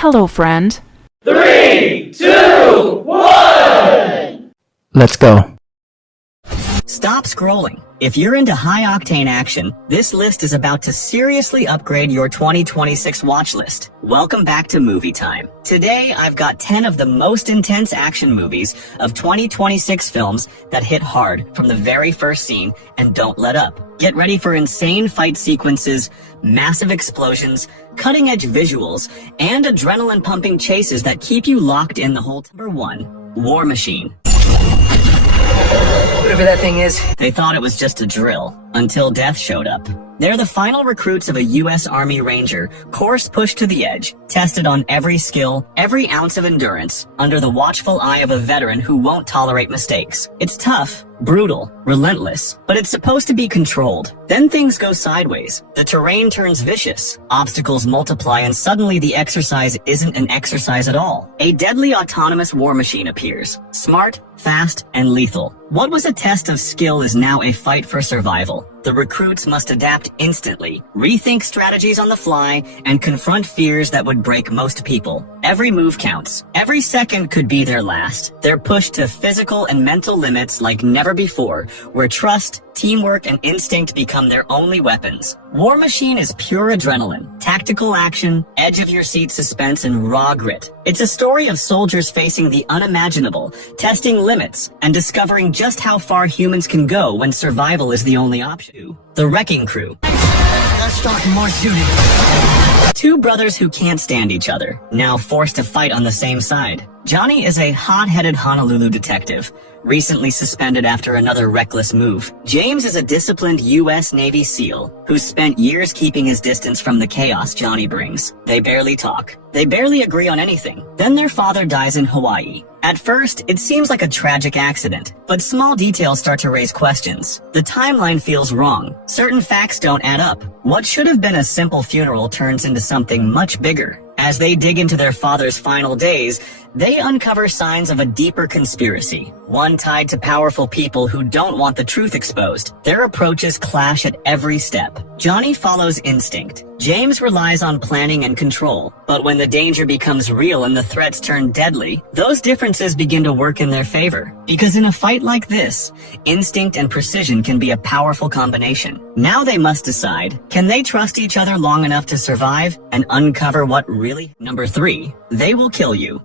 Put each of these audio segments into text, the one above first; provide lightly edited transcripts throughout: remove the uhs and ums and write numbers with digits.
Hello, friend. 3, 2, 1! Let's go. Stop scrolling. If you're into high-octane action, this list is about to seriously upgrade your 2026 watch list. Welcome back to Movie Time. Today, I've got 10 of the most intense action movies of 2026 films that hit hard from the very first scene and don't let up. Get ready for insane fight sequences, massive explosions, cutting-edge visuals, and adrenaline-pumping chases that keep you locked in the whole time. Number 1. War Machine. Whatever that thing is. They thought it was just a drill, until death showed up. They're the final recruits of a U.S. Army Ranger, course pushed to the edge, tested on every skill, every ounce of endurance, under the watchful eye of a veteran who won't tolerate mistakes. It's tough, brutal, relentless, but it's supposed to be controlled. Then things go sideways. The terrain turns vicious, obstacles multiply, and suddenly the exercise isn't an exercise at all. A deadly autonomous war machine appears. Smart, fast, and lethal. What was a test of skill is now a fight for survival. The recruits must adapt instantly, rethink strategies on the fly, and confront fears that would break most people. Every move counts. Every second could be their last. They're pushed to physical and mental limits like never before, where trust, teamwork, and instinct become their only weapons. War Machine is pure adrenaline, tactical action, edge-of-your-seat suspense, and raw grit. It's a story of soldiers facing the unimaginable, testing limits, and discovering just how far humans can go when survival is the only option. The Wrecking Crew. Let's talk more shooting. Two brothers who can't stand each other, now forced to fight on the same side. Johnny is a hot-headed Honolulu detective, recently suspended after another reckless move. James is a disciplined U.S. Navy SEAL, who's spent years keeping his distance from the chaos Johnny brings. They barely talk. They barely agree on anything. Then their father dies in Hawaii. At first, it seems like a tragic accident, but small details start to raise questions. The timeline feels wrong. Certain facts don't add up. What should have been a simple funeral turns into something much bigger. As they dig into their father's final days, they uncover signs of a deeper conspiracy, one tied to powerful people who don't want the truth exposed. Their approaches clash at every step. Johnny follows instinct. James relies on planning and control. But when the danger becomes real and the threats turn deadly, those differences begin to work in their favor. Because in a fight like this, instinct and precision can be a powerful combination. Now they must decide, can they trust each other long enough to survive and uncover what really? Number 3, They Will Kill You.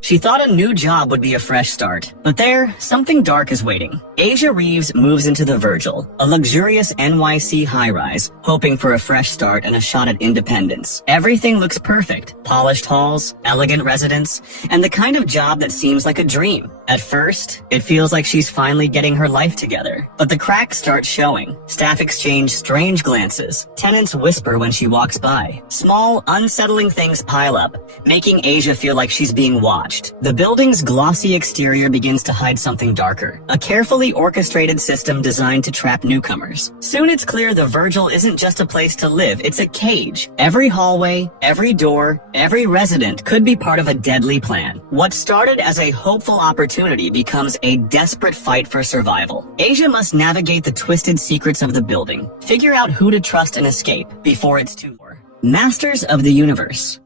She thought a new job would be a fresh start, but there, something dark is waiting. Asia Reeves moves into the Virgil, a luxurious NYC high-rise, hoping for a fresh start and a shot at independence. Everything looks perfect. Polished halls, elegant residence, and the kind of job that seems like a dream. At first, it feels like she's finally getting her life together, but the cracks start showing. Staff exchange strange glances. Tenants whisper when she walks by. Small, unsettling things pile up, making Asia feel like she's being watched. The building's glossy exterior begins to hide something darker, a carefully orchestrated system designed to trap newcomers. Soon it's clear the Virgil isn't just a place to live, it's a cage. Every hallway, every door, every resident could be part of a deadly plan. What started as a hopeful opportunity becomes a desperate fight for survival. Asia must navigate the twisted secrets of the building, figure out who to trust and escape before it's too late. Masters of the Universe.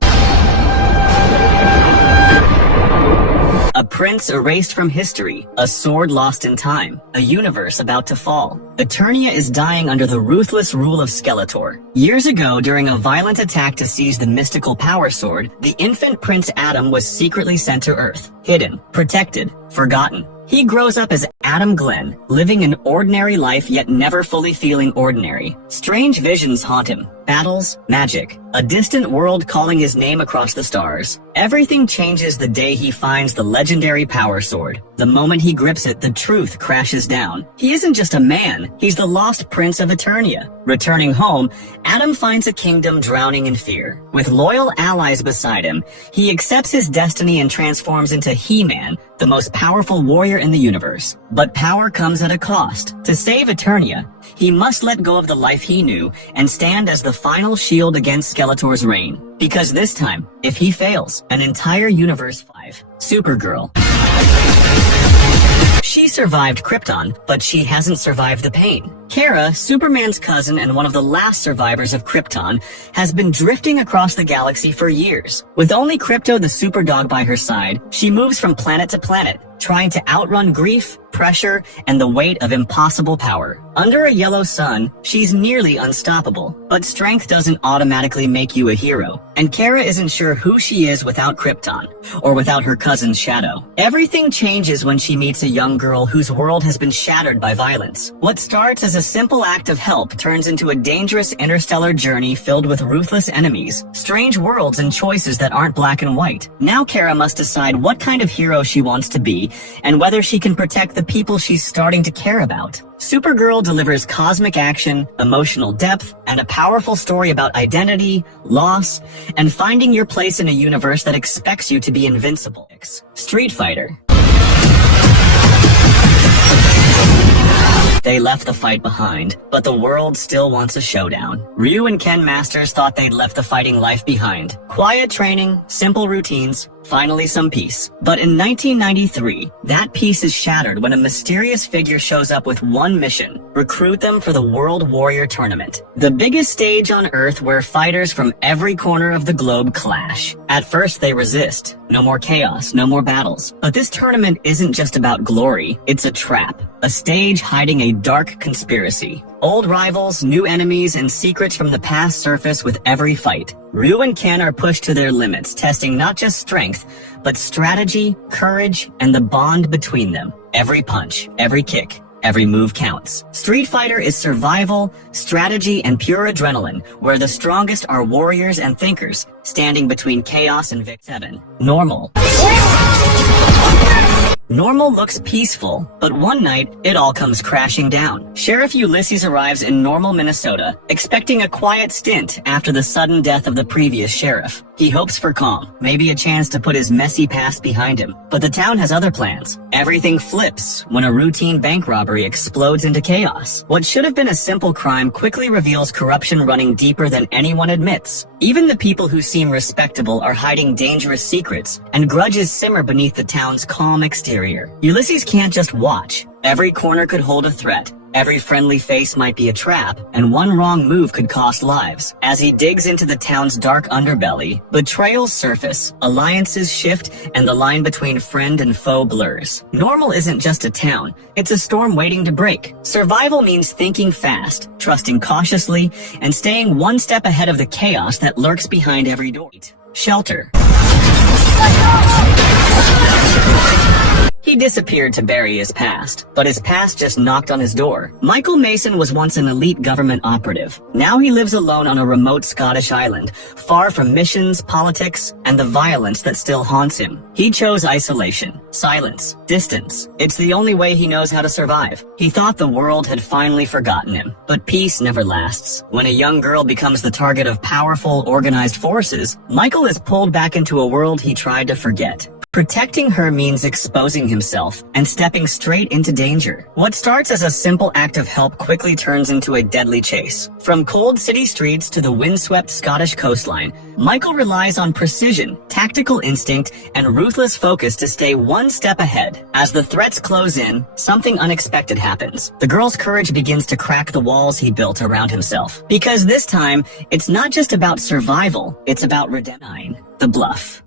A prince erased from history, a sword lost in time, a universe about to fall. Eternia is dying under the ruthless rule of Skeletor. Years ago, during a violent attack to seize the mystical power sword, the infant Prince Adam was secretly sent to Earth, hidden, protected, forgotten. He grows up as Adam Glenn, living an ordinary life yet never fully feeling ordinary. Strange visions haunt him. Battles, magic, a distant world calling his name across the stars. Everything changes the day he finds the legendary power sword. The moment he grips it, the truth crashes down. He isn't just a man, he's the lost prince of Eternia. Returning home, Adam finds a kingdom drowning in fear. With loyal allies beside him, he accepts his destiny and transforms into He-Man, the most powerful warrior in the universe. But power comes at a cost. To save Eternia, he must let go of the life he knew and stand as the final shield against Skeletor's reign. Because this time, if he fails, an entire universe 5. Supergirl. She She survived Krypton, but she hasn't survived the pain. Kara, Superman's cousin and one of the last survivors of Krypton, has been drifting across the galaxy for years. With only Krypto the superdog by her side, she moves from planet to planet, trying to outrun grief, pressure, and the weight of impossible power. Under a yellow sun, she's nearly unstoppable. But strength doesn't automatically make you a hero, and Kara isn't sure who she is without Krypton, or without her cousin's shadow. Everything changes when she meets a young girl whose world has been shattered by violence. What starts as a simple act of help turns into a dangerous interstellar journey filled with ruthless enemies, strange worlds, and choices that aren't black and white. Now Kara must decide what kind of hero she wants to be, and whether she can protect the people she's starting to care about. Supergirl delivers cosmic action, emotional depth, and a powerful story about identity, loss, and finding your place in a universe that expects you to be invincible. Street Fighter. They left the fight behind, but the world still wants a showdown. Ryu and Ken Masters thought they'd left the fighting life behind. Quiet training, simple routines, finally some peace. But in 1993, that peace is shattered when a mysterious figure shows up with one mission: recruit them for the World Warrior Tournament, the biggest stage on Earth where fighters from every corner of the globe clash. At first they resist. No more chaos, no more battles. But this tournament isn't just about glory, it's a trap. A stage hiding a dark conspiracy. Old rivals, new enemies, and secrets from the past surface with every fight. Ryu and Ken are pushed to their limits, testing not just strength, but strategy, courage, and the bond between them. Every punch, every kick, every move counts. Street Fighter is survival, strategy, and pure adrenaline, where the strongest are warriors and thinkers, standing between chaos and Vic 7. Normal. Normal looks peaceful, but one night, it all comes crashing down. Sheriff Ulysses arrives in Normal, Minnesota, expecting a quiet stint after the sudden death of the previous sheriff. He hopes for calm, maybe a chance to put his messy past behind him. But the town has other plans. Everything flips when a routine bank robbery explodes into chaos. What should have been a simple crime quickly reveals corruption running deeper than anyone admits. Even the people who seem respectable are hiding dangerous secrets, and grudges simmer beneath the town's calm exterior. Ulysses can't just watch. Every corner could hold a threat. Every friendly face might be a trap, and one wrong move could cost lives. As he digs into the town's dark underbelly, betrayals surface, alliances shift, and the line between friend and foe blurs. Normal isn't just a town, it's a storm waiting to break. Survival means thinking fast, trusting cautiously, and staying one step ahead of the chaos that lurks behind every door. Shelter. He disappeared to bury his past, but his past just knocked on his door. Michael Mason was once an elite government operative. Now he lives alone on a remote Scottish island, far from missions, politics, and the violence that still haunts him. He chose isolation, silence, distance. It's the only way he knows how to survive. He thought the world had finally forgotten him, but peace never lasts. When a young girl becomes the target of powerful, organized forces, Michael is pulled back into a world he tried to forget. Protecting her means exposing himself and stepping straight into danger. What starts as a simple act of help quickly turns into a deadly chase. From cold city streets to the windswept Scottish coastline, Michael relies on precision, tactical instinct, and ruthless focus to stay one step ahead. As the threats close in, something unexpected happens. The girl's courage begins to crack the walls he built around himself. Because this time, it's not just about survival, it's about redemption. The bluff.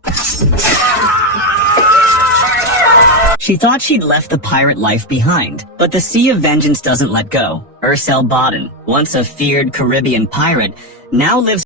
She thought she'd left the pirate life behind, but the Sea of Vengeance doesn't let go. Ursel Bodden, once a feared Caribbean pirate, now lives